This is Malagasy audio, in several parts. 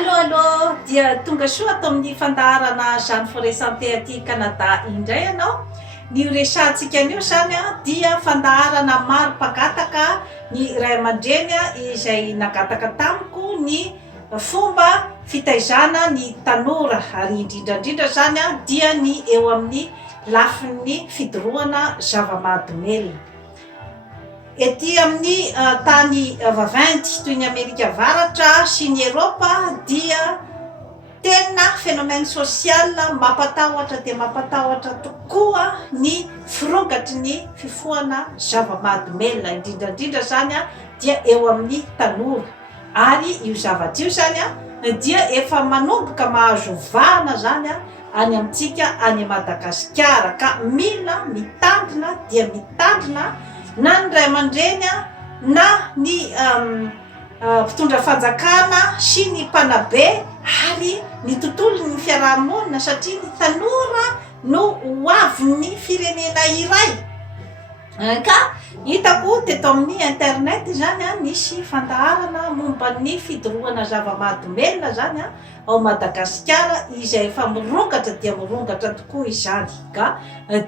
Allo dia tonga soa ato amin'ny fandaharana Jeanne Forêt Santé aty Canada indray ianao. Ny resantsika anio zany dia fandaharana maro mpagataka ny ray aman-dreny izay nagataka tamiko ny fomba fitaizana ny tanora ary indrindrandrindra zany dia ny eo amin'ny lafin'ny fidorohana zava-mahadomelina. Ety amin'ny tany vaventy toy ny Amerika Avaratra sy ny Eropa dia tena phénomène social mampatahotra dia mampatahotra tokoa ny firongatry ny fifohana zava-mahadomelina indrindrandrindra zany dia eo amin'ny tanora. Ary io zavatra io zany dia efa manomboka mahazo vahana zany any amintsika any Madagasikara ka mila mitandrina dia mitandrina na ny ray aman-dreny na ny mpitondra fanjakana sy ny mpanabe ary ny tontolon'ny fiarahamonina satria ny tanora no hoavin'ny firenena iray. Ka hitako teto amin'ny internet zany nisy fandaharana momba ny fidorohana zava-mahadomelina zany ao Madagasikara izay efa mirongatra dia mirongatra tokoa izany ka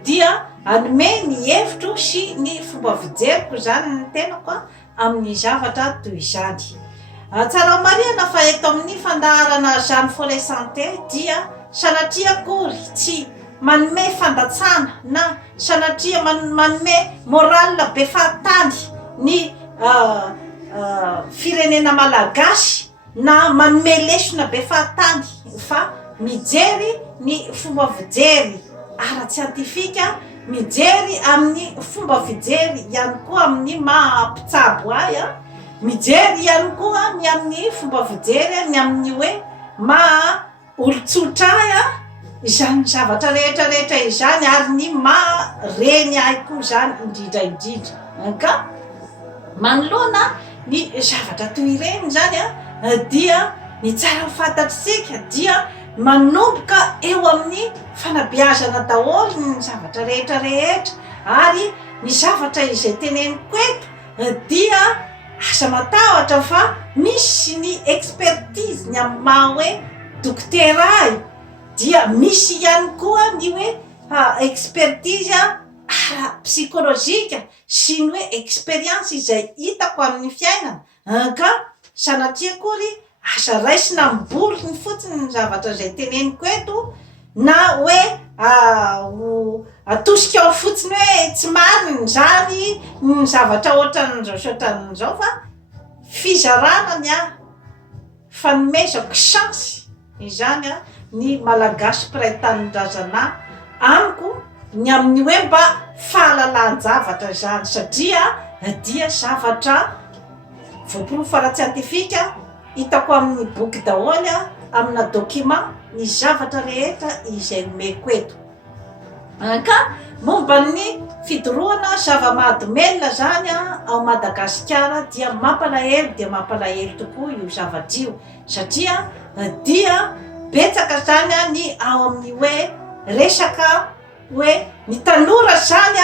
dia anome ny hevitro sy ny fomba fijeriko zany ny tenako amin'ny zavatra toy izany. Tsara marina fa eto amin'ny fandaharana Jeanne Forêt Santé dia sanatria akory tsy manome fandatsana na sanatria manome moral be fahatany ny firenena malagasy na manome lesona be fahatany fa mijery ny fomba fijery ara-tsiantifika, mijery amin'ny fomba fijery ihany koa amin'ny maha-pitsabo ahy mijery ihany koa ny amin'ny fomba fijery ny amin'ny hoe maha-olotsotra ahy izany zavatra rehetrarehetra izany ary ny maha-reny ahy koa zany indrindraindrindra ka manoloana ny zavatra toy ireny zany dia ny tsara fantatritsika dia manomboka eo amin'ny fanabeazana daholo ny zavatra rehetrarehetra ary ny zavatra izay teneniko eto dia asa matahotra fa misy ny expertise ny amin'ny maha hoe dokotera dia misy ihany koa ny hoe expertise ara-psikolojika sy ny hoe expérience izay hitako amin'ny fiainana ka sanatria akory asa raisina miboriny fotsiny ny zavatra izay teneniko eto na hoe atosika ao fotsiny hoe tsy mariny zany ny zavatra ohatran'izao fa fizarana ny fanomezako chance izany ny malagasy mpiray tanindrazana amiko ny amin'ny hoe mba fahalalan-javatra zany satria dia zavatra voapirofo ara-tsiantifika hitako amin'ny boky daholo amina document ny zavatra rehetra izay omeko eto ka momba ny fidorohana zava-mahadomelina zany ao Madagasikara dia mampalahelo tokoa io zavatra io satria dia betsaka zany ny ao amin'ny hoe resaka hoe ny tanora zany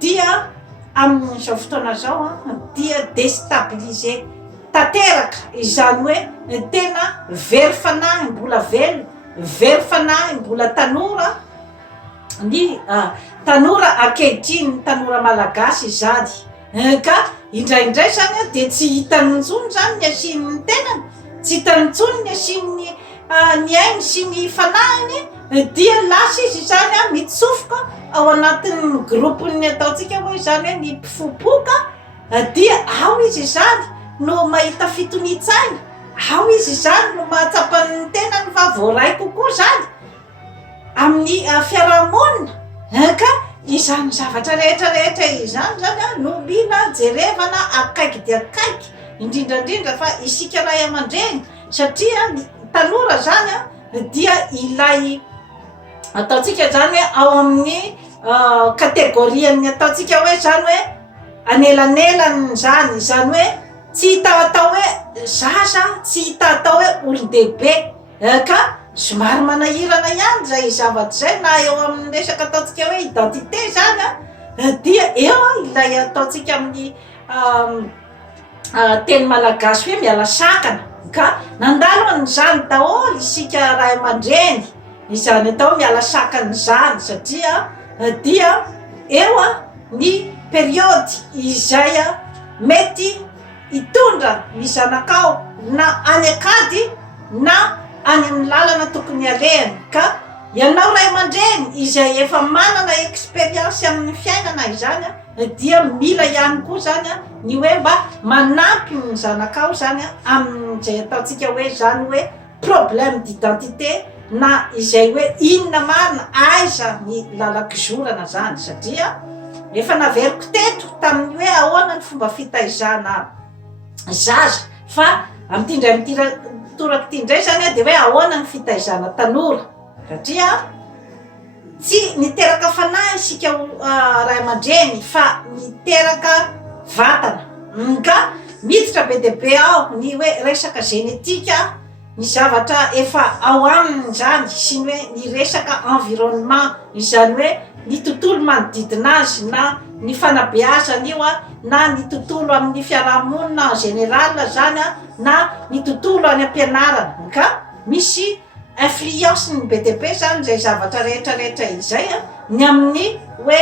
dia amin'izao fotoana zao dia déstabilisé tanteraka izany hoe tena very fanahy mbola very fanahy mbola tanora ny tanora ankehitriny ny tanora malagasy izany ka indraindray zany dia tsy hitan'intsony zany ny asian'ny tenany tsy hitan'intsony ny asian'ny ny ainy sy ny fanahiny dia lasa izy zany mitsofoka ao anatin'ny gropony ataontsika hoe zany hoe ny mpifopoka dia ao izy zany no mahita fitonitsaina ao izy zany no mahatsapany tenany fa voaray kokoa zany amin'ny fiarahamonina ka izany zavatra rehetrarehetra izany zany no mila jerevana akaiky dia akaiky indrindrandrindra fa isika ray aman-dreny satria ny tanora zany dia ilay ataontsika zany hoe ao amin'ny kategorian'ny ataontsika hoe zany hoe anelanelany zany hoe tsy hita atao hoe zaza tsy hita atao hoe olon-dehibe ka somary manahirana ihany zay zavatra zay na eo amin'ny resaka ataontsika hoe identité zany dia eo ilay ataontsika amin'ny teny malagasy hoe miala sakana ka nandalo nyzany daholo isika ray aman-dreny izany atao miala sakany zany satria dia eo a ny periody izay mety hitondra ny zanakao na any akady na any amin'ny lalana tokony alehany ka ianao ray aman-dreny izay efa manana expérience amin'ny fiainana izany dia mila ihany koa zany ny hoe mba manampy ny zanakao zany amin'izay ataontsika hoe zany hoe problème d'identité na izay hoe inona marina aiza ny lalakizorana zany satria efa naveriko teto tamin'ny hoe ahoana ny fomba fitaizana zaza fa am'ty torako ty ndray zany de hoe ahoana ny fitaizana tanora satria tsy niteraka fanahy isika ray aman-dreny fa niteraka vatana ka miditra be de be ao ny hoe resaka genetika ny zavatra efa ao aminy zany sy ny hoe ny resaka environnement izany hoe ny tontolo manodidina azy na ny fanabeazana io na ny tontolo amin'ny fiarahamonina en général zany na ny tontolo any ampianarana ka misy influence ny be de be zany zay zavatra rehetrarehetra izay ny amin'ny hoe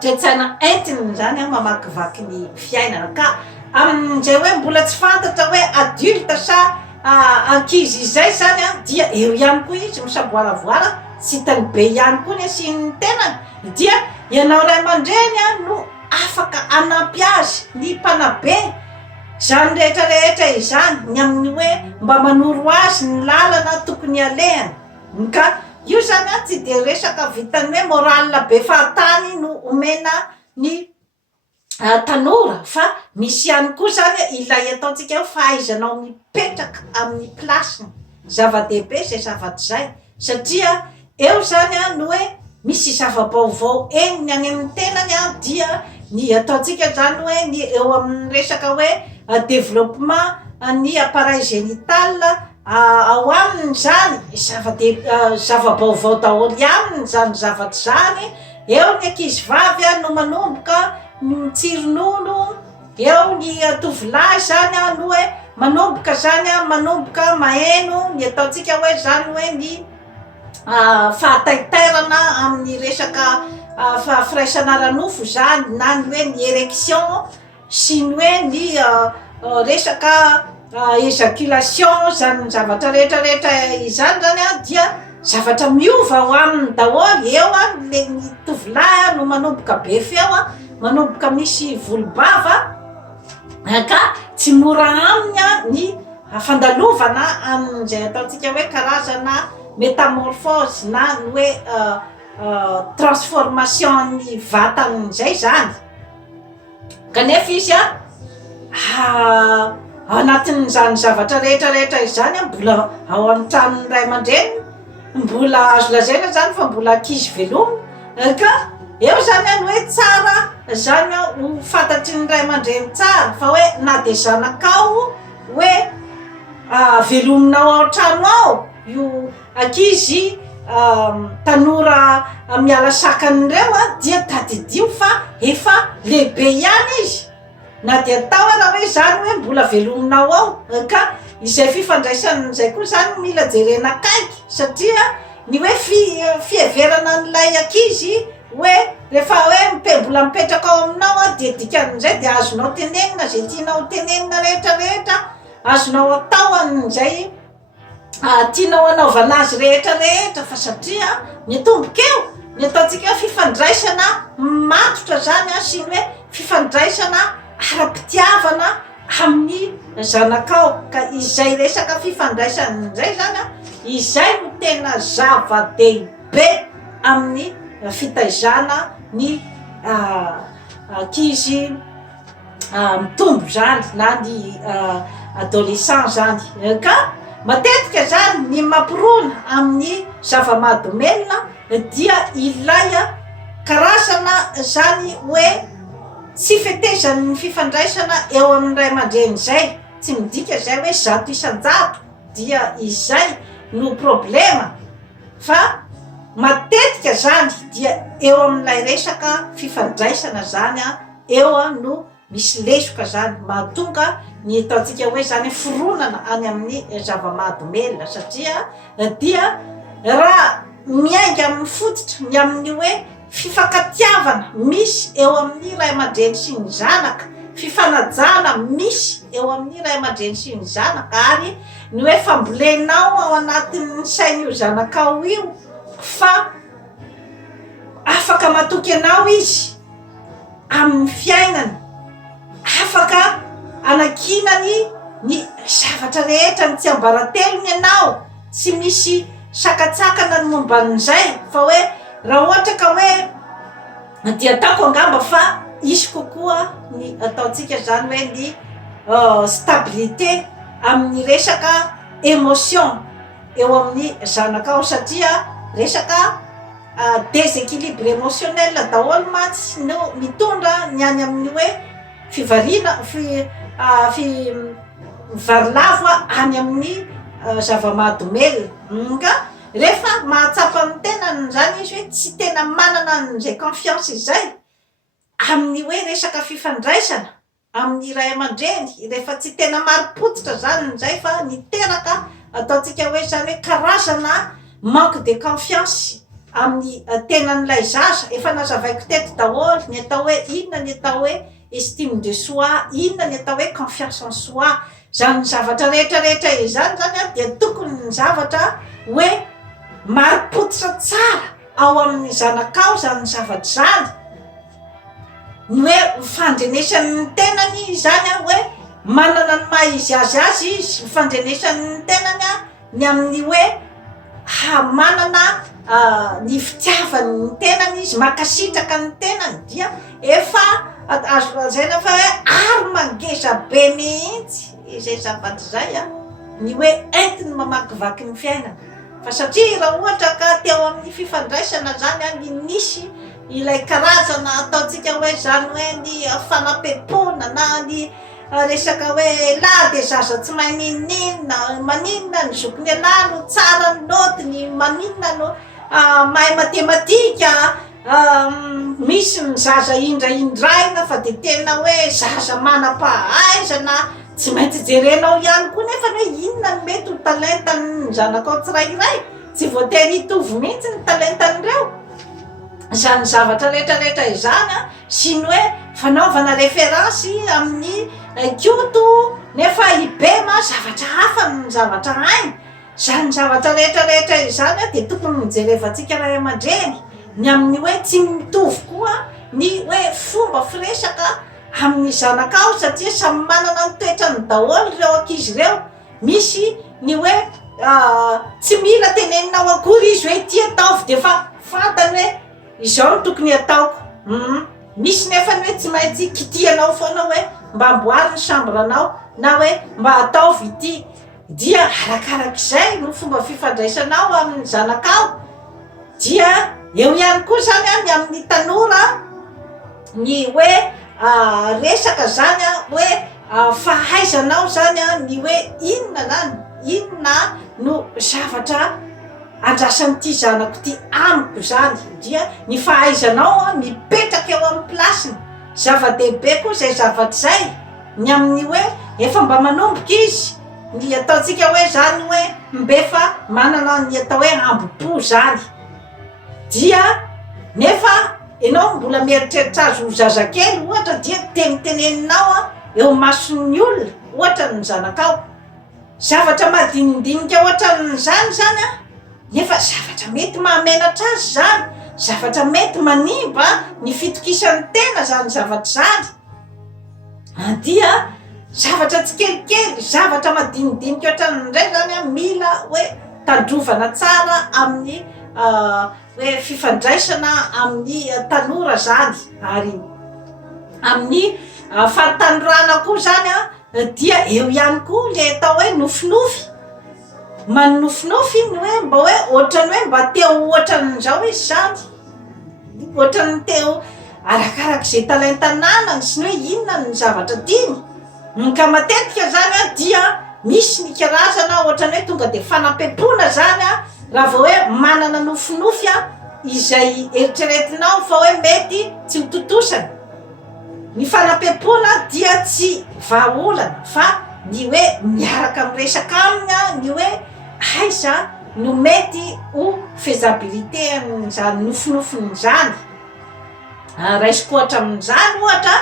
toetsaina entiny zany mamakivaky ny fiainana ka amin'izay hoe mbola tsy fantatra hoe adulte sa ankizy izay zany dia eo ihany koa izy misaboaravoara tsy hitany be ihany koa ny asiany tenany dia ianao ray aman-dreny no afaka anampy azy ny mpanabe zany rehetrarehetra izany ny amin'ny hoe mba manoro azy ny lalana tokony alehany ka io zany tsy de resaka vitany hoe moral be fahatany no omena ny tanora fa misy ihany koa zany ilay ataontsika ho fahaizanao mipetraka amin'ny plasiny zava-dehibe zay zavatra zay satria eo zany no hoe misy zava-baovao eniny any amin'ny tenany dia ny ataontsika zany hoe ny eo amin'ny resaka hoe développement ny appareil génital ao aminy zany zava-baovao daholo aminy zany zavatra zany eo ny ankizy vavy no manomboka mitsironono eo ny tovolahy zany no hoe manomboka zany manomboka maheno ny ataontsika hoe zany hoe ny fahataitairana amin'ny resaka firaisana ranofo zany na ny hoe ny érection sy ny hoe ny resaka éjaculation zany zavatra rehetrarehetra izany zany dia zavatra miova ho aminy daholo eo le ny tovolahy no manomboka be feo manomboka misy volobava ka tsy mora aminy ny fandalovana amin'izay ataontsika hoe karazana métamorphose na ny hoe transformation ny vatan'izay zany kanefa izy anatin'izany zavatra rehetrarehetra izany mbola ao amin'ny tranony ray aman-dreny mbola azo lazaina zany fa mbola ankizy velomy ka eo zany no hoe tsara zany ho fantatry ny ray aman-dreny tsara fa hoe na de zanakao hoe velominao ao trano ao io ankizy tanora miala sakan'ireo dia tadidio fa efa lehibe ihany izy na de atao raha hoe zany hoe mbola velominao ao ka izay fifandraisan'izay koa zany mila jerena akaiky satria ny hoe fieverana n'ilay ankizy hoe rehefa hoe mbola mipetraka ao aminao de dikan'izay de azonao tenenina zay tianao tenenina rehetrarehetra azonao atao an'izay tianao anaovana azy rehetrarehetra fa satria mitombokeo ny ataontsika fifandraisana matotra zany sy ny hoe fifandraisana ara-pitiavana amin'ny zanakao ka izay resaka fifandraisan'izay zany izay no tena zava-dehibe amin'ny fitaizana ny ankizy mitombo zany na ny adolescent zany ka matetika zany ny mampirona amin'ny zava-mahadomelina dia ilay karazana zany hoe tsy fetezany ny fifandraisana eo amin'ny ray aman-dreny zay tsy midika zay hoe zato isan-jato dia izay no problema fa matetika zany dia eo amin'ilay resaka fifandraisana zany eo no misy lesoka zany mahatonga ny ataontsika hoe zany foronana any amin'ny zava-mahadomelona satria dia raha miainga amin'ny fototra ny amin'ny hoe fifankatiavana misy eo amin'ny ray aman-dreny sy ny zanaka, fifanajana misy eo amin'ny ray aman-dreny sy ny zanaka, ary ny hoe fambolenao ao anatin'ny sain'io zanakao io fa afaka matoky anao izy amin'ny fiainany, afaka anakinany ny zavatra rehetra ny tsy ambaratelony ianao, tsy misy sakatsakana ny momban'izay, fa hoe raha ohatra ka hoe dia ataoko angamba fa isy kokoa ny ataontsika zany hoe ny stabilité amin'ny resaka émotion eo amin'ny zanakao, satria resaka déséquilibre émotionnel daholo mantsy no mitondra ny any amin'ny hoe fivarina varilavo any amin'ny zava-mahadomelona. Nga rehefa mahatsapa amin'ny tenany zany izy hoe tsy tena manana an'izay confiance izay amin'ny hoe resaka fifandraisana amin'ny ray aman-dreny, rehefa tsy tena mari-potitra zany zay fa niteraka ataontsika hoe zany hoe karazana manque de confiance amin'ny tenan'ilay zaza. Efa nazavaiko teto daholo ny atao hoe inona ny atao hoe estime de soi, inona ny atao hoe confiance en soi. Zany zavatra rehetrarehetra izany zany dia tokony ny zavatra hoe mari-potitra tsara ao amin'ny zanakao zany zavatra zany, ny hoe fandrenesan'ny tenany zany hoe manana ny maha izy azy izy, fandrenesan'ny tenany ny amin'ny hoe manana ny fitiavany ny tenany izy, makasitraka ny tenany, dia efa azo lazaina fa hoe ary mangeza be mihitsy izay zavatra zay ny hoe entiny mamakivaky ny fiainana. Fa satria raha ohatra ka teo amin'ny fifandraisana zany ny nisy ilay karazana ataontsika hoe zany hoe ny fanapepona na ny resaka hoe la de zaza tsy mahay ninina, maninona ny zokony anahy no tsara ny notiny, maninona no mahay matematika, misy ny zaza indraindraina fa de tena hoe zaza manam-pahaizana, tsy maintsy jerenao ihany koa nefa hoe inona ny mety ho talentany zanakao tsirairay, tsy voatery hitovy mihitsy ny talentan'ireo. Zany zavatra rehetrarehetra izany sy ny hoe fanaovana référence amin'ny koto nefa ibema zavatra hafa ny zavatra hainy. Zany zavatra rehetrarehetra izany dia tokony mijerevantsika ray aman-dreny ny amin'ny hoe tsy mitovy koa ny hoe fomba firesaka amin'ny zanakao, satria samy manana ny toetrany daholo ireo ankizy ireo. Misy ny hoe tsy mila teneninao akory izy hoe ty ataovy de fa fantany hoe izao no tokony ataoko. Misy nefa ny hoe tsy maintsy kitianao foana hoe mba amboary ny chambranao na hoe mba ataovy ity, dia arakarak'izay no fomba fifandraisanao amin'ny zanakao. Dia eo ihany koa zany ny amin'ny tanora ny hoe resaka zany hoe fahaizanao zany ny hoe inona no zavatra andrasan'ity zanako ty amiko zany, dia ny fahaizanao mipetraka eo amin'ny plasiny. Zava-dehibe koa zay zavatra zay ny amin'ny hoe efa mba manomboka izy ny ataontsika hoe zany hoe mbefa manana ny atao hoe ambopo zany, dia nefa ianao mbola mieritreritra azy ho zazakely ohatra, dia teniteneninao eo mason'ny olona ohatra ny zanakao zavatra madinidinika ohatra n'izany zany nefa zavatra mety mahamenatra azy zany, zavatra mety manimba ny fitokisan'ny tena zany zavatra zany. Dia zavatra tsy kelikely, zavatra madinidinika ohatran'izay zany mila hoe tandrovana tsara amin'ny hoe fifandraisana amin'ny tanora zany. Ary amin'ny fahatanorana koa zany dia eo ihany koa le atao hoe nofinofy, manofinofy ny hoe mba hoe ohatrany hoe mba teo ohatran'izao izy zany, ohatrany teo arakarak'izay talentananany sy ny hoe inona ny zavatra tiany. Ka matetika zany dia misy ny karazana ohatrany hoe tonga de fanapepona zany raha vao hoe manana nofinofy izay eritreretinao fa hoe mety tsy ho totosany. ny fanampiampona dia tsy vahaolana fa ny hoe miaraka miresaka aminy ny hoe aiza no mety ho faisabilité amin'izany nofinofin''zany. Raisiko ohatra amin'izany ohatra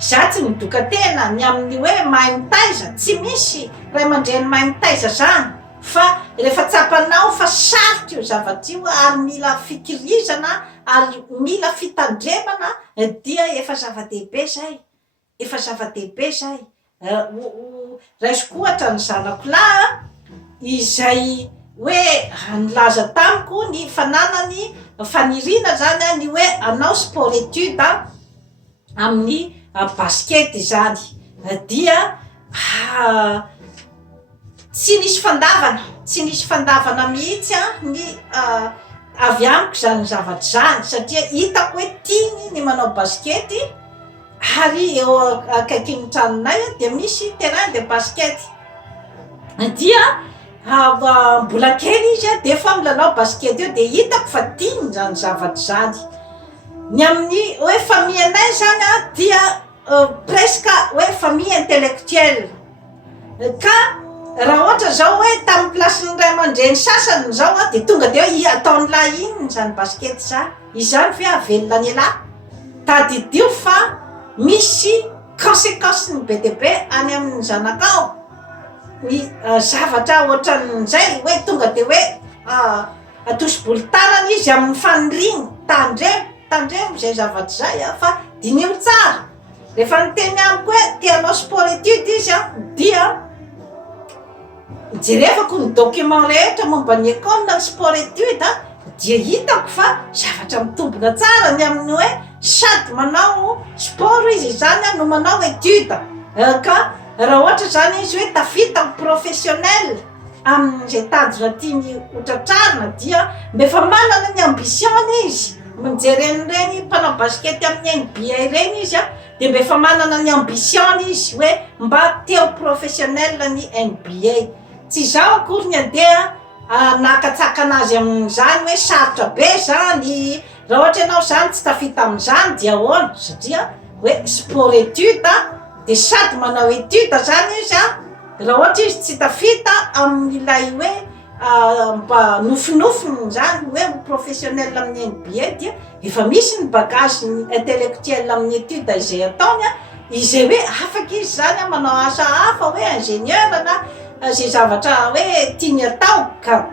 za tsy midoka tena ny amin'ny hoe mahay mitaiza, tsy misy ray aman-dreny mahay mitaiza zany, fa rehefa tsapanao fa sarotra io zavatra io ary mila fikirizana ary mila fitandremana dia efa zava-dehibe zay, efa zava-dehibe zay. Raisiko ohatra ny zanako lahy izay hoe nilaza tamiko ny fananany faniriana zany ny hoe anao sport étude amin'ny baskety zany, dia tsy nisy fandavana mihitsy ny avy amiko zany zavatra zany satria hitako hoe tiany ny manao baskety ary eo akaikin'ny tranonay dia misy terrain de basket, dia mbola kely izy de efa milalao basket eo de hitako fa tiany zany zavatra zany. Ny amin'ny hoe famille anay zany dia presque hoe famille intellectuelle, ka raha ohatra zao hoe tamin'ny plasin'ny ray aman-dreny sasany zao de tonga de hoe ataony lahy inony zany basket zany, izany fe avelona ny lahy, tadidio fa misy conséquence-ny be de be any amin'ny zanakao ny zavatra ohatran'izay hoe tonga de hoe atosy-boly tanana izy amin'ny faniriany tandremo zay zavatra zay fa dinio tsara. Rehefa niteny amiko hoe tianao sport étude izy dia jerevako ny document rehetra momba ny école ny sport étude dia hitako fa zavatra mitombona tsara ny amin'ny hoe sady manao sport izy zany no manao étude, ka raha ohatra zany izy hoe tafita professionnel amin'izay tadina tiany hotratrarina dia mbefa manana ny ambition izy mijeren'ireny mpanao baskety amin'ny NBA reny izy de mbefa manana ny ambition izy hoe mba teo professionnel ny NBA. Tsy zao akory ny andeha nakatsaka anazy amin'izany hoe sarotra be zany, raha ohatra ianao zany tsy tafita amin'izany dia ahoana, satria hoe sport étude de sady manao étude zany izy raha ohatra izy tsy tafita amin'ilay hoe mba nofinofiny zany hoe professionnel amin'ny NBA dia efa misy ny bagage intellectuel amin'ny étude izay ataony izay hoe afaka izy zany manao asa hafa hoe ingénieur na zay zavatra hoe tiany atao. Ka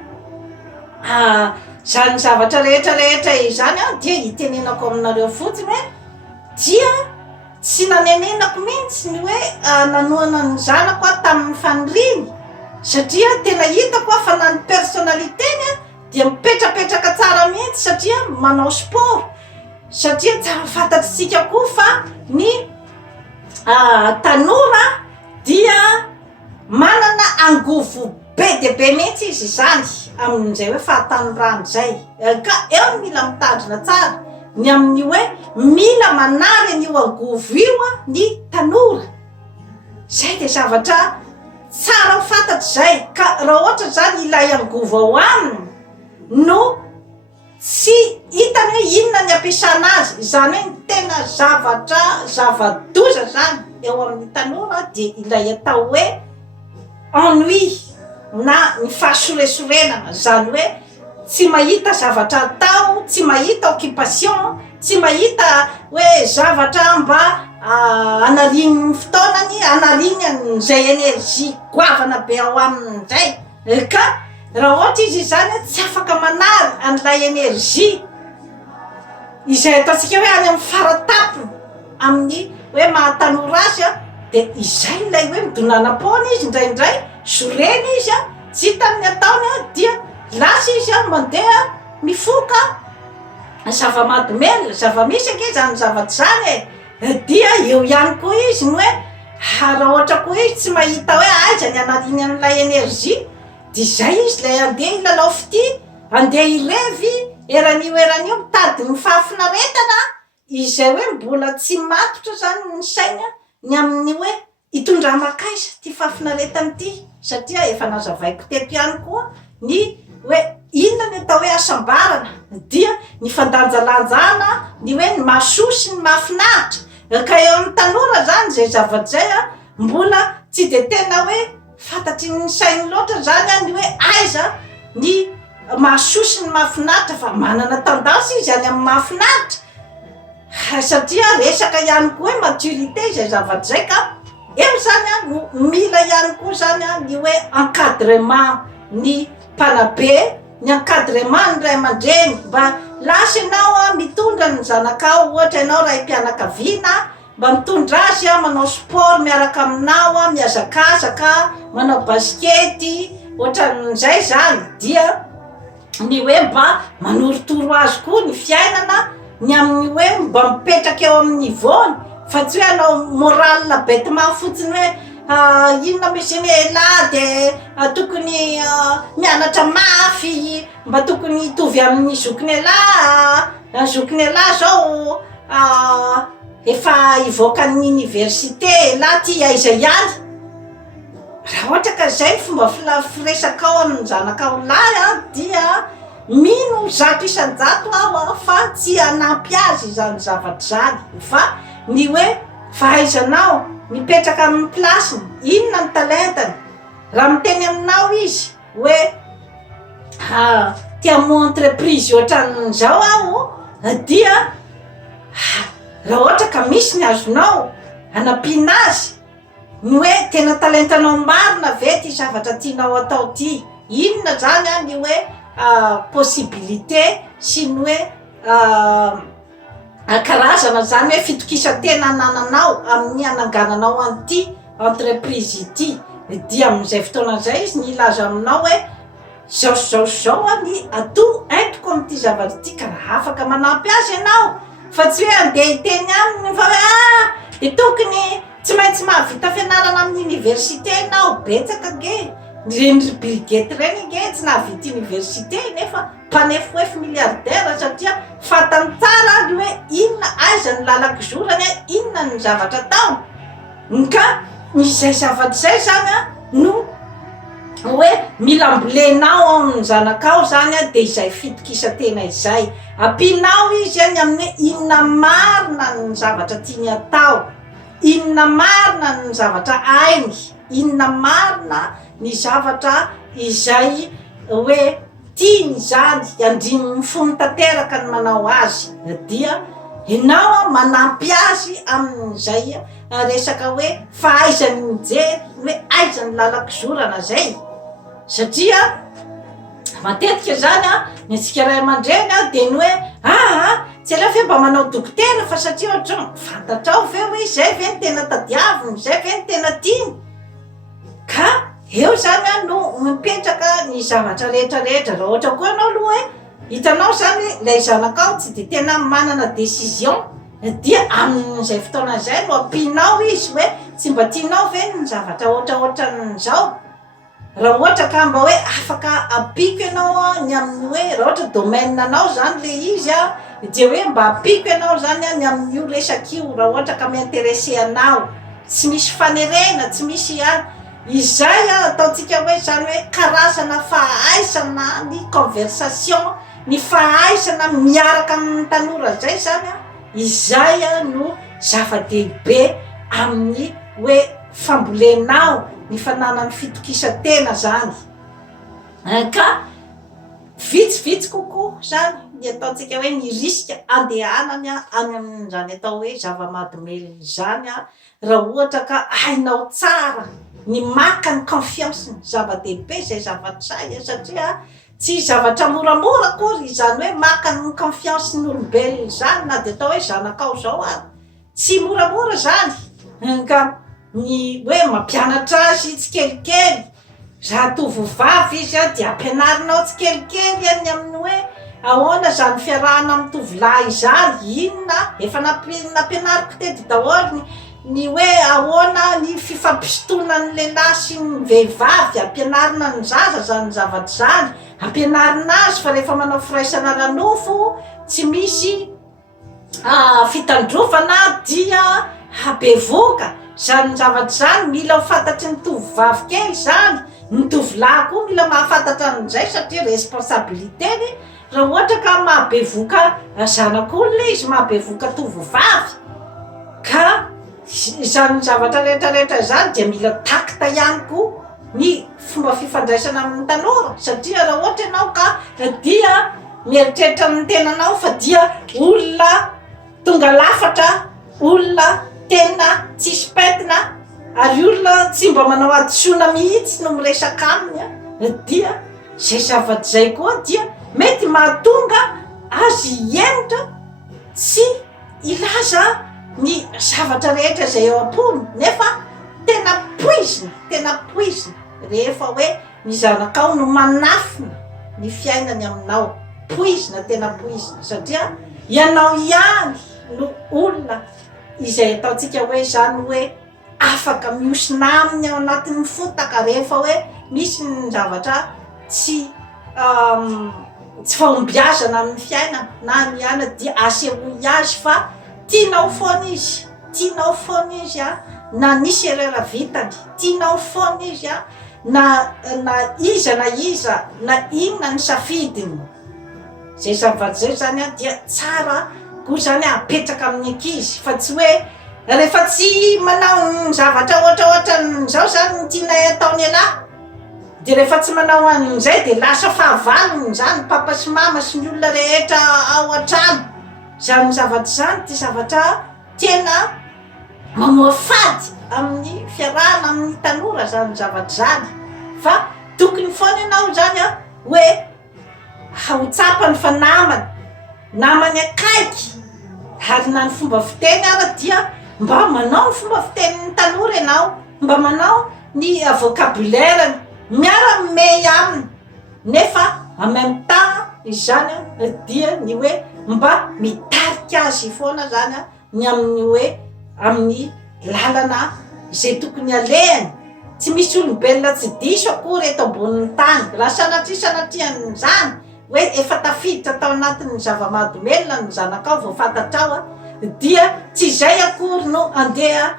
zany zavatra rehetrarehetra izany dia hitenenako aminareo fotsiny hoe dia tsy nanenenako mihitsy ny hoe nanoana ny zanako tamin'ny faniriny, satria tena hitako fa na ny personnalitény dia mipetrapetraka tsara mihitsy satria manao sport, satria tsara fantatritsika koa fa ny tanora dia manana angovo be de be mihitsy izy zany amin'izay hoe fahatanorano zay, ka eo mila mitandrina tsara ny amin'ny hoe mila manary an'io angovo io ny tanora zay de zavatra tsara ho fantatry zay. Ka raha ohatra zany ilay angovo ao aminy no tsy hitany hoe inona ny ampiasana azy, zany hoe tena zava-doza zany eo amin'ny tanora dia ilay atao hoe ennui na ny fahasoresorenana, zany hoe tsy mahita zavatra atao, tsy mahita occupation, tsy mahita hoe zavatra mba anariny fotoanany, anariny zay énergie goavana be ao aminy zay, ka raha ohatra izy zany tsy afaka manary an'ilay énergie izay ataontsika hoe any amin'ny faratapony amin'ny hoe mahatanora azy de izay lay hoe midonana-poana izy indraindray soreny izy tsy hitany ataony dia lasa izy mandeha mifoka zava-mahadomela, zava-misy ake zany zavatra zany dia eo ihany koa izy ny hoe raha ohatra koa izy tsy mahita hoe aiza ny anariny an'ilay énergie dia zay izy lay andeha ilalao fity, andeha irevy eran'io mitady ny fahafinaretana izay hoe mbola tsy matotra zany ny saina ny amin'ny hoe hitondra makaiza ty fahafinaretana ty, satria efa nazavaiko teto ihany koa ny hoe inona ny atao hoe asambarana dia ny fandanjalanjana ny hoe ny mahasoa sy ny mahafinaritra ka eo amin'ny tanora zany zay zavatra zay a mbola tsy de tena hoe fantatry ny sainy loatra zany a ny hoe aiza ny mahasosy ny mahafinaritra fa manana tendance izy any amin'ny mahafinaritra satria resaka ihany koa hoe maturité zay zavatra zay ka eo zany a no mila ihany koa zany a ny hoe encadrement ny mpanabe ny encadrement ny ray aman-dreny mba lasa ianao a mitondra ny zanakao ohatra ianao raim-pianakaviana mba mitondra azy a manao sport miaraka aminao a miazakazaka manao baskety ohatran'izay zany dia ny hoe mba manorotoro azy koa ny fiainana ny amin'ny hoe mba mipetraka eo amin'ny nivony fa tsy hoe anao moral bêtement fotsiny hoe inona misy ny elahy de tokony mianatra mafy mba tokony hitovy amin'ny zokiny elahy zokiny elahy zao efa hivoakan'ny université la ty aiza ihany raha ohatra ka zay fomba firesakao amin'ny zanakao lahy a dia mino zato isan-jato aho fa tsy hanampy azy zany zavatra zany fa ny hoe fahaizanao mipetraka amin'ny plasiny inona ny talentany raha miteny aminao izy hoe tiamo entreprise ohatran'izao aho dia raha ohatra ka misy ny azonao hanampiana azy ny hoe tena talentanao marina ve ty zavatra tianao atao ty inona zany a ny hoe possibilité sy ny hoe karazana zany hoe fitokisantena nananao amin'ny anangananao an'ity entreprise ity dia amin'izay fotoana zay izy ny ilaza aminao hoe zao a ny ato entiko am'ty zavatra ty ka raha afaka manampy azy ianao fa tsy hoe andeha hiteny aminy fa hoe de tokony tsy maintsy mahavita fianarana amin'ny université ianao betsaka ge reny brigety reny ge tsy nahavita université nefa mpanefo milliardaire satria fatany tsara ny hoe inona aiza ny lalako zorany inona ny zavatra tao ka izay zavatra zay zany a no hoe mila ambolenao amin'ny zanakao zany a de izay fitokisantena izay ampinao izy any amin'ny hoe inona marina ny zavatra tiany atao inona marina ny zavatra ainy inona marina ny zavatra izay hoe tiany zany andriny fony tanteraka ny manao azy dia ianao manampy azy amin'izay resaka hoe fahaizany mijery hoe aiza ny lalako zorana zay satria matetika zany ny antsika ray aman-dreny de ny hoe tsy ela fe mba manao dokotera fa satria ohatrao fantatrao ve hoe zay ve ny tena tadiaviny zay ve ny tena tiany ka eo zany no mipetraka ny zavatra rehetrarehetra raha ohatra koa anao aloha hoe hitanao zany lay zanakao tsy de tena manana décision dia amin'izay fotoana zay no ampinao izy hoe tsy mba tianao ve ny zavatra ohatraohatran'izao raha ohatra ka mba hoe afaka apiko ianao ny amin'ny hoe raha ohatra domaine anao zany le izy dia hoe mba apiko ianao zany ny amin'io resak'io raha ohatra ka miintéressé anao tsy misy fanerena tsy misy izay ataontsika hoe zany hoe karazana fahaisana ny conversation ny fahaisana miaraka amin'ny tanora zay zany izay no zava-dehibe amin'ny hoe fambolenao ny fananany fitokisantena zany ka vitsivitsy kokoa zany ny ataontsika hoe ny riska andehanany any amin'izany atao hoe zava-mahadomely zany raha ohatra ka hainao tsara ny maka ny confiance ny zava-dehibe zay zavatra satria tsy zavatra moramora kory zany hoe maka ny confiance ny olombelona zany na de atao hoe zanakao zao tsy moramora zany ka ny hoe mampianatra azy tsikelikely raha tovovavy izy de ampianarinao tsikelikely any amin'ny hoe ahoana zany fiarahana amin'ny tovolahy zany inona efa nampianariko tety daholo ny hoe ahoana ny fifampisitona ny lehilahy sy ny vehivavy ampianarina ny zaza zany zavatra zany ampianarina azy fa rehefa manao firaisana lanofo tsy misy fitandrovana dia habevoka zany zavatra zany mila ho fantatry ny tovovavy kely zany ny tovolahy koa mila mahafantatra an'izay satria responsabilitény raha ohatra ka mahabevoka zanak'olona izy mahabevoka tovovavy ka izany zavatra rehetrarehetra zany dia mila takta ihany koa ny fomba fifandraisana amin'ny tanora satria raha ohatra ianao ka dia mieritreritra amin'ny tenanao fa dia olona tonga lafatra, olona tena tsisy pentina ary olona tsy mba manao adisoana mihitsy no miresaka aminy dia zay zavatra zay koa dia mety mahatonga azy hienitra tsy ilaza ny zavatra rehetra zay eo am-pony nefa tena poizina rehefa hoe ny zanakao no manafina ny fiainany aminao, tena poizina satria ianao ihany no olona izay ataontsika hoe zany hoe afaka miosina aminy ao anatin'ny fotaka rehefa hoe misy ny zavatra tsy fahombiazana amin'ny fiainana na miana dia asehoy azy fa tianao foana izy na nisy erreur vitany, tianao foana izy na iza na inona ny safidiny. Zay zavatra zay zany dia tsara koa zany apetraka amin'ny ankizy fa tsy hoe rehefa tsy manao ny zavatra ohatraohatran' zao zany ny tianay ataony anahy de rehefa tsy manao an'izay de lasa fahavalony zany papa sy mama sy ny olona rehetra ao an-trano. Zany zavatra zany ty zavatra tena mamoa fady amin'ny fiarahana amin'ny tanora zany zavatra zany fa tokony foana ianao zany hoe hahotsapany fa namany akaiky ary na ny fomba fiteny ara dia mba manao ny fomba fitenin'ny tanora ianao, mba manao ny vocabulaire miara-mey aminy nefa en même temps izany dia ny hoe mba mitarika azy foana zany ny amin'ny hoe amin'ny lalana izay tokony alehany. Tsy misy olombelona tsy diso akory eto ambonin'ny tany raha sanatrian'izany hoe efa tafiditra tao anatin'ny zava-mahadomelona ny zanakao vao fantatrao dia tsy zay akory no andeha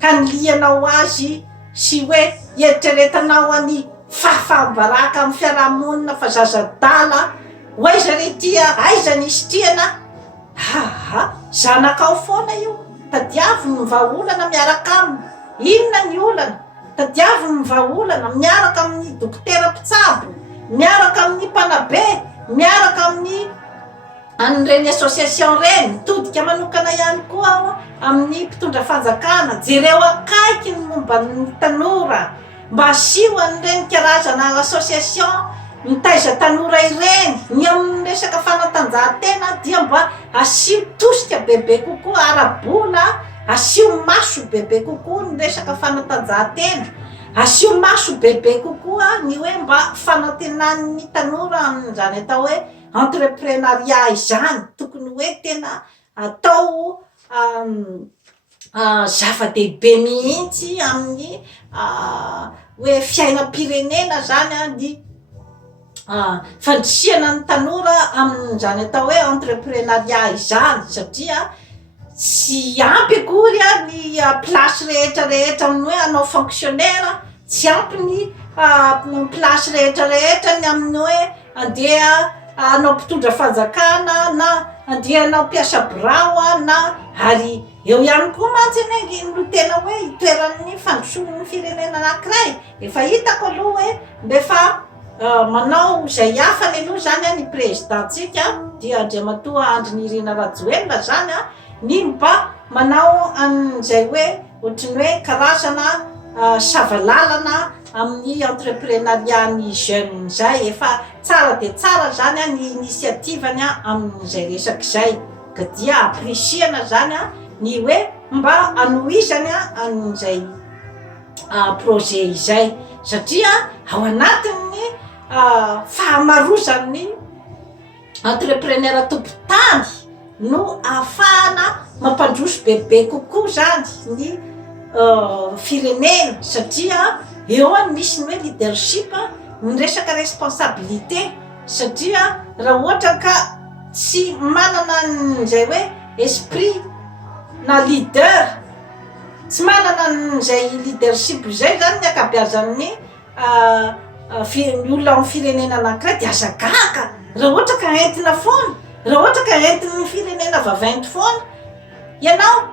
hanilianao azy sy hoe eritreretanao any fahafahambaraka amin'ny fiarahamonina fa zazadala hoaiza re tia aiza nisy tiana zanakao foana io tadiaviny ny vahaolana miaraka aminy. Inona ny olana? Tadiaviny ny vahaolana miaraka amin'ny dokotera mpitsabo, miaraka amin'ny mpanabe, miaraka amin'ny an'ireny association reny, mitodika manokana ihany koa amin'ny mpitondra fanjakana, jereo akaiky ny momba ny tanora mba asio an'ireny karazana association mitaiza tanora ireny ny amin'ny resaka fanatanjahantena dia mba asio tosika bebe kokoa ara-bola, asio maso bebe kokoa ny resaka fanatanjahantena, asio maso bebe kokoa ny hoe mba fanantenan'ny tanora amin'izany atao hoe entreprenariat izany tokony hoe tena atao zava-dehibe mihitsy amin'ny hoe fiainam-pirenena zany ny fandrisihana ny tanora amin'izany atao hoe entreprenariat izany satria tsy ampy akory ny plasy rehetrarehetra amin'ny hoe anao fonctionnaire, tsy ampy ny plasy rehetrarehetra ny amin'ny hoe andeha anao mpitondra fanjakana na andeha anao mpiasa birao na ary eo ihany koa mantsy eny no tena hoe itoeran'ny fandrosoan'ny firenena anankiray. Efa hitako aloha hoe mbefa manao zay hafany aloha zany ny présidentsika dia Andriamatoa Andry Nirina Rajoelina zany ny mba manao an'izay hoe ohatrany hoe karazana savalalana amin'ny entreprenariat-ny jeune zay. Efa tsara de tsara zany ny initiativany amin'izay resaky zay ka dia aprisiana zany ny hoe mba anohizany an'izay projet izay satria ao anatin'ny fahamarozan'ny entrepreneur tompo-tany no ahafahana mampandroso bebe kokoa zany ny firenena satria eo any misy ny hoe leadership ny resaka responsabilité satria raha ohatra ka tsy manana n'izay hoe esprit na leader, tsy manana n'izay leadership zay zany ny akabeazan'ny olona amin'ny firenena anankiray dia azagaka raha ohatra ka entina foana, raha ohatra ka entin'ny firenena vaventy foana ianao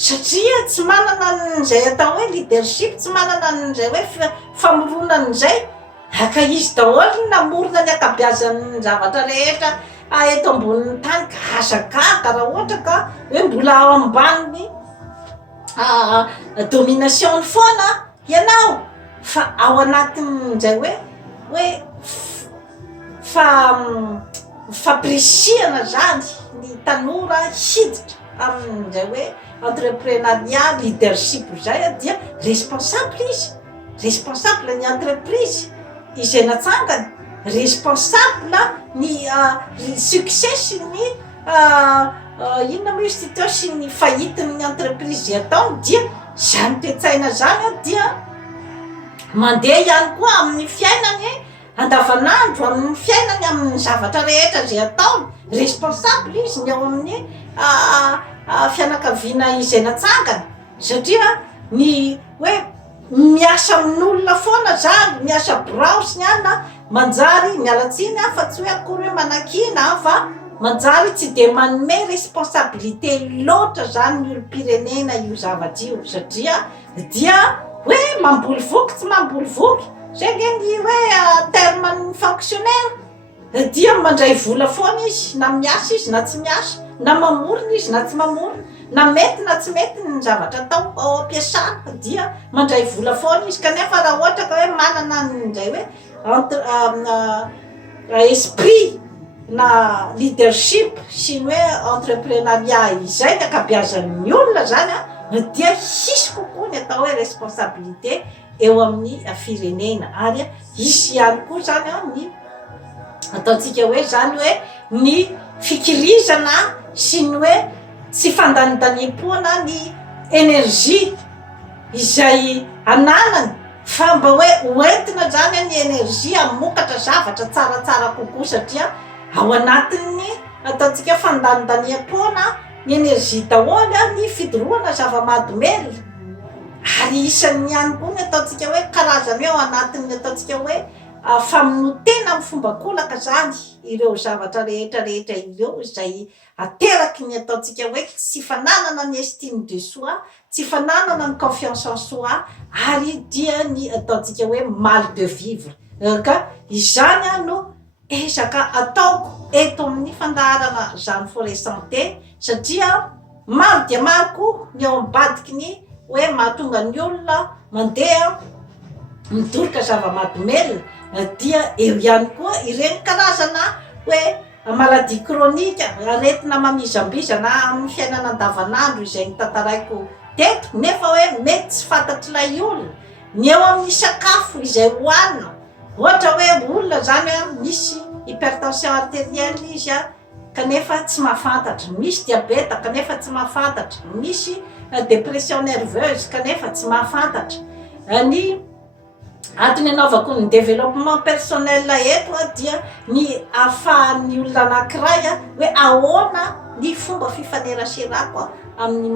satria tsy manana n'izay atao hoe leadership, tsy manana n'izay hoe famoronana izay, aka izy daholo namorona ny akabeazan'ny zavatra rehetra eto ambonin'ny tany ka azakaka raha ohatra ka hoe mbola ao ambaniny domination foana ianao, fa ao anatin'izay hoe fampirisiana zany ny tanora hiditra amin'izay hoe entreprenariat leadership zay dia responsable izy, responsable ny entreprise izay natsangany, responsable ny succès ny inona moa izy teo sy ny fahitin'ny entreprise ataony dia zany toe-tsaina zany dia mandeha ihany koa amin'ny fiainany andavanandro, amin'ny fiainany amin'ny zavatra rehetra zay ataony, responsable izy ny ao amin'ny fianakaviana izay natsangany, satria ny hoe miasa amin'olona foana zany, miasa braosy ny any manjary mialatsiny fa tsy hoe akory hoe manakina fa manjary tsy de manome responsabilité loatra zany ny olom-pirenena io zavatra io, satria dia hoe mamboly voky tsy mamboly voky zay ny hoe terme fonctionnaire dia mandray vola foana izy, na miasa izy na tsy miasa, na mamorona izy na tsy mamorona, na mety na tsy mety ny zavatra atao ao am-piasana dia mandray vola foana izy. Kanefa raha ohatra ka hoe manana n'izay hoe esprit na leadership sy ny hoe entreprenariat izay ny akabeazan'ny olona zany dia hisy kokoa ny atao hoe responsabilité eo amin'ny firenena, ary hisy ihany koa zany ny ataontsika hoe zany hoe ny fikirizana sy ny hoe tsy fandanidaniam-poana ny énergie izay ananany, fa mba hoe hoentina zany ny énergie amokatra zavatra tsaratsara kokoa, satria ao anatin'ny ataontsika fandanidaniam-poana ny énergie daholo ny fidorohana zava-mahadomely, ary isan'ny ihany koa ny ataontsika hoe karazany ao anatin'ny ataontsika hoe famonotena amin'ny fomba kolaka zany ireo zavatra rehetra ireo izay ateraky ny ataontsika hoe tsy fananana ny estime de soi, tsy fananana ny confiance en soi, ary dia ny ataontsika hoe mal de vivre. Ka izany no ezaka ataoko eto amin'ny fandaharana zany forêt santé, satria maro dia maro koa ny ao ambadiky ny hoe mahatonga ny olona mandeha midoroka zava-mahadomelina, dia eo ihany koa ireny karazana hoe maladie chronique, aretina mamizambizana amin'ny fiainana andavanandro izay nitantaraiko teto, nefa hoe mety tsy fantatrilay olona ny eo amin'ny sakafo izay hoanina, ohatra hoe olona zany misy hypertension artérielle izy kanefa tsy mahafantatra, misy diabeta kanefa tsy mahafantatra, misy dépression nerveuse kanefa tsy mahafantatra. Ny antony anaovako ny développement personnel eto dia ny ahafahan'ny olona anankiray hoe ahoana ny fomba fifaneraserako amin'ny